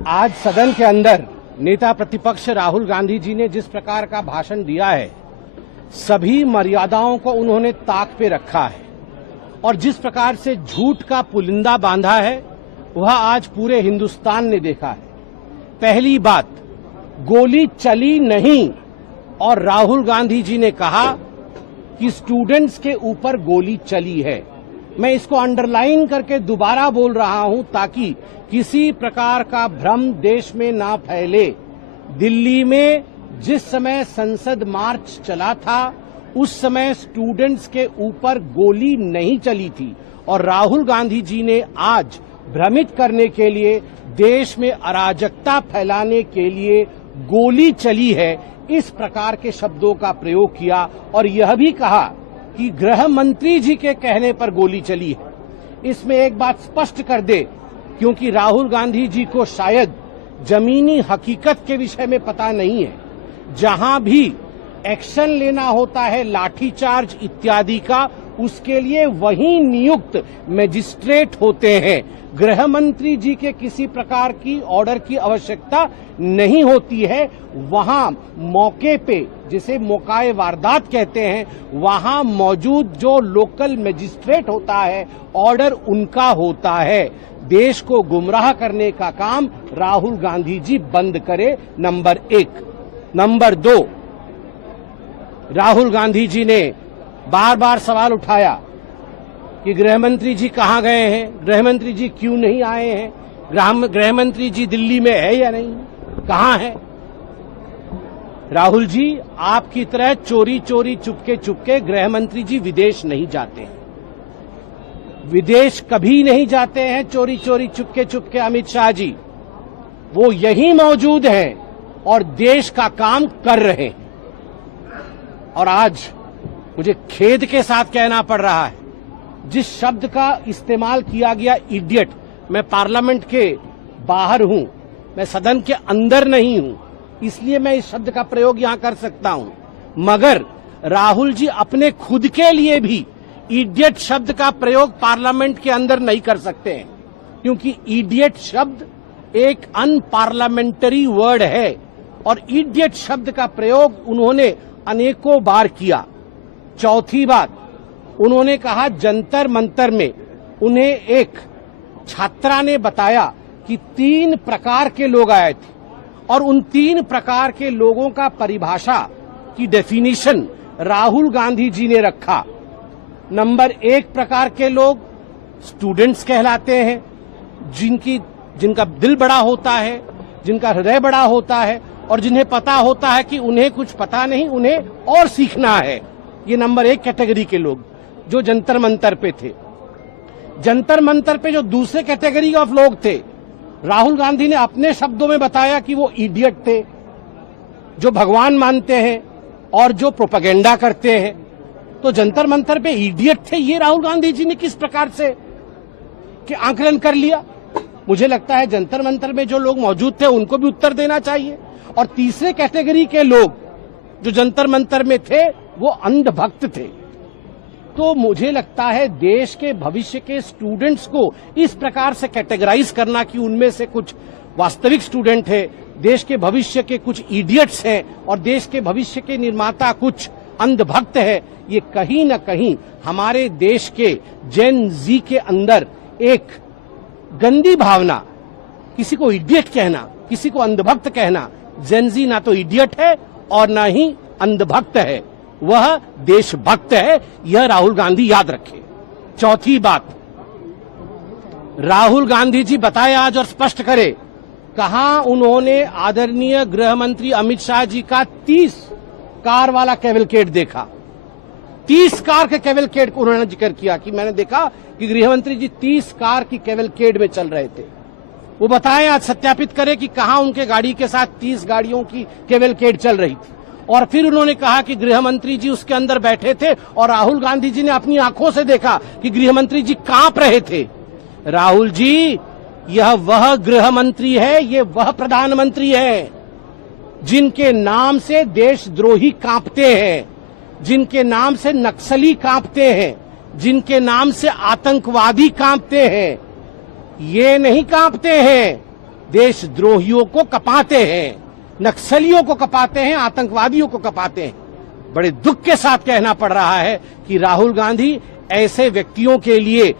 आज सदन के अंदर नेता प्रतिपक्ष राहुल गांधी जी ने जिस प्रकार का भाषण दिया है, सभी मर्यादाओं को उन्होंने ताक पे रखा है और जिस प्रकार से झूठ का पुलिंदा बांधा है वह आज पूरे हिंदुस्तान ने देखा है। पहली बात, गोली चली नहीं और राहुल गांधी जी ने कहा कि स्टूडेंट्स के ऊपर गोली चली है। मैं इसको अंडरलाइन करके दोबारा बोल रहा हूं ताकि किसी प्रकार का भ्रम देश में ना फैले। दिल्ली में जिस समय संसद मार्च चला था उस समय स्टूडेंट्स के ऊपर गोली नहीं चली थी और राहुल गांधी जी ने आज भ्रमित करने के लिए, देश में अराजकता फैलाने के लिए गोली चली है, इस प्रकार के शब्दों का प्रयोग किया और यह भी कहा कि गृह मंत्री जी के कहने पर गोली चली है। इसमें एक बात स्पष्ट कर दे, क्योंकि राहुल गांधी जी को शायद जमीनी हकीकत के विषय में पता नहीं है। जहां भी एक्शन लेना होता है लाठीचार्ज इत्यादि का, उसके लिए वहीं नियुक्त मजिस्ट्रेट होते हैं। गृह मंत्री जी के किसी प्रकार की ऑर्डर की आवश्यकता नहीं होती है। वहां मौके पे, जिसे मौकाए वारदात कहते हैं, वहां मौजूद जो लोकल मजिस्ट्रेट होता है, ऑर्डर उनका होता है। देश को गुमराह करने का काम राहुल गांधी जी बंद करे, नंबर 1। नंबर 2, राहुल गांधी जी ने बार बार सवाल उठाया कि गृहमंत्री जी कहां गए हैं, गृहमंत्री जी क्यों नहीं आए हैं, गृहमंत्री जी दिल्ली में है या नहीं, कहां है। राहुल जी, आपकी तरह चोरी चोरी चुपके चुपके गृहमंत्री जी विदेश नहीं जाते हैं, विदेश कभी नहीं जाते हैं चोरी चोरी चुपके चुपके। अमित शाह जी वो यहीं मौजूद हैं और देश का काम कर रहे हैं। और आज मुझे खेद के साथ कहना पड़ रहा है, जिस शब्द का इस्तेमाल किया गया इडियट, मैं पार्लियामेंट के बाहर हूं, मैं सदन के अंदर नहीं हूं, इसलिए मैं इस शब्द का प्रयोग यहां कर सकता हूं, मगर राहुल जी अपने खुद के लिए भी इडियट शब्द का प्रयोग पार्लियामेंट के अंदर नहीं कर सकते हैं, क्योंकि इडियट शब्द एक अनपार्लियामेंटरी वर्ड है और इडियट शब्द का प्रयोग उन्होंने अनेकों बार किया। चौथी बात, उन्होंने कहा जंतर मंतर में उन्हें एक छात्रा ने बताया कि 3 प्रकार के लोग आए थे और उन 3 प्रकार के लोगों का परिभाषा की डेफिनेशन राहुल गांधी जी ने रखा। नंबर 1 प्रकार के लोग स्टूडेंट्स कहलाते हैं, जिनका दिल बड़ा होता है, जिनका हृदय बड़ा होता है और जिन्हें पता होता है कि उन्हें कुछ पता नहीं, उन्हें और सीखना है। ये नंबर 1 कैटेगरी के लोग जो जंतर मंतर पे थे। जंतर मंतर पे जो दूसरे कैटेगरी ऑफ लोग थे, राहुल गांधी ने अपने शब्दों में बताया कि वो इडियट थे, जो भगवान मानते हैं और जो प्रोपेगेंडा करते हैं। तो जंतर मंतर पे इडियट थे, ये राहुल गांधी जी ने किस प्रकार से कि आंकलन कर लिया। मुझे लगता है जंतर मंतर में जो लोग मौजूद थे उनको भी उत्तर देना चाहिए। और तीसरे कैटेगरी के लोग जो जंतर मंतर में थे वो अंधभक्त थे। तो मुझे लगता है देश के भविष्य के स्टूडेंट्स को इस प्रकार से कैटेगराइज करना कि उनमें से कुछ वास्तविक स्टूडेंट है, देश के भविष्य के कुछ इडियट्स हैं और देश के भविष्य के निर्माता कुछ अंधभक्त है, ये कहीं न कहीं हमारे देश के जेन जी के अंदर एक गंदी भावना, किसी को इडियट कहना, किसी को अंधभक्त कहना। जेन जी ना तो इडियट है और ना ही अंधभक्त है, वह देशभक्त है, यह राहुल गांधी याद रखे। चौथी बात, राहुल गांधी जी बताए आज और स्पष्ट करे, कहां उन्होंने आदरणीय गृह मंत्री अमित शाह जी का 30 कार वाला कैवलकेड देखा। 30 कार के कैवलकेड को उन्होंने जिक्र किया कि मैंने देखा कि गृहमंत्री जी 30 कार की कैवलकेड में चल रहे थे। वो बताएं, आज सत्यापित करें कि कहां उनके गाड़ी के साथ 30 गाड़ियों की कैवलकेड चल रही थी। और फिर उन्होंने कहा कि गृहमंत्री जी उसके अंदर बैठे थे और राहुल गांधी जी ने अपनी आंखों से देखा कि गृहमंत्री जी कांप रहे थे। राहुल जी, यह वह गृह मंत्री है, ये वह प्रधानमंत्री है जिनके नाम से देशद्रोही कांपते हैं, जिनके नाम से नक्सली कांपते हैं, जिनके नाम से आतंकवादी कांपते हैं। ये नहीं कांपते हैं, देशद्रोहियों को कपाते हैं, नक्सलियों को कपाते हैं, आतंकवादियों को कपाते हैं। बड़े दुख के साथ कहना पड़ रहा है कि राहुल गांधी ऐसे व्यक्तियों के लिए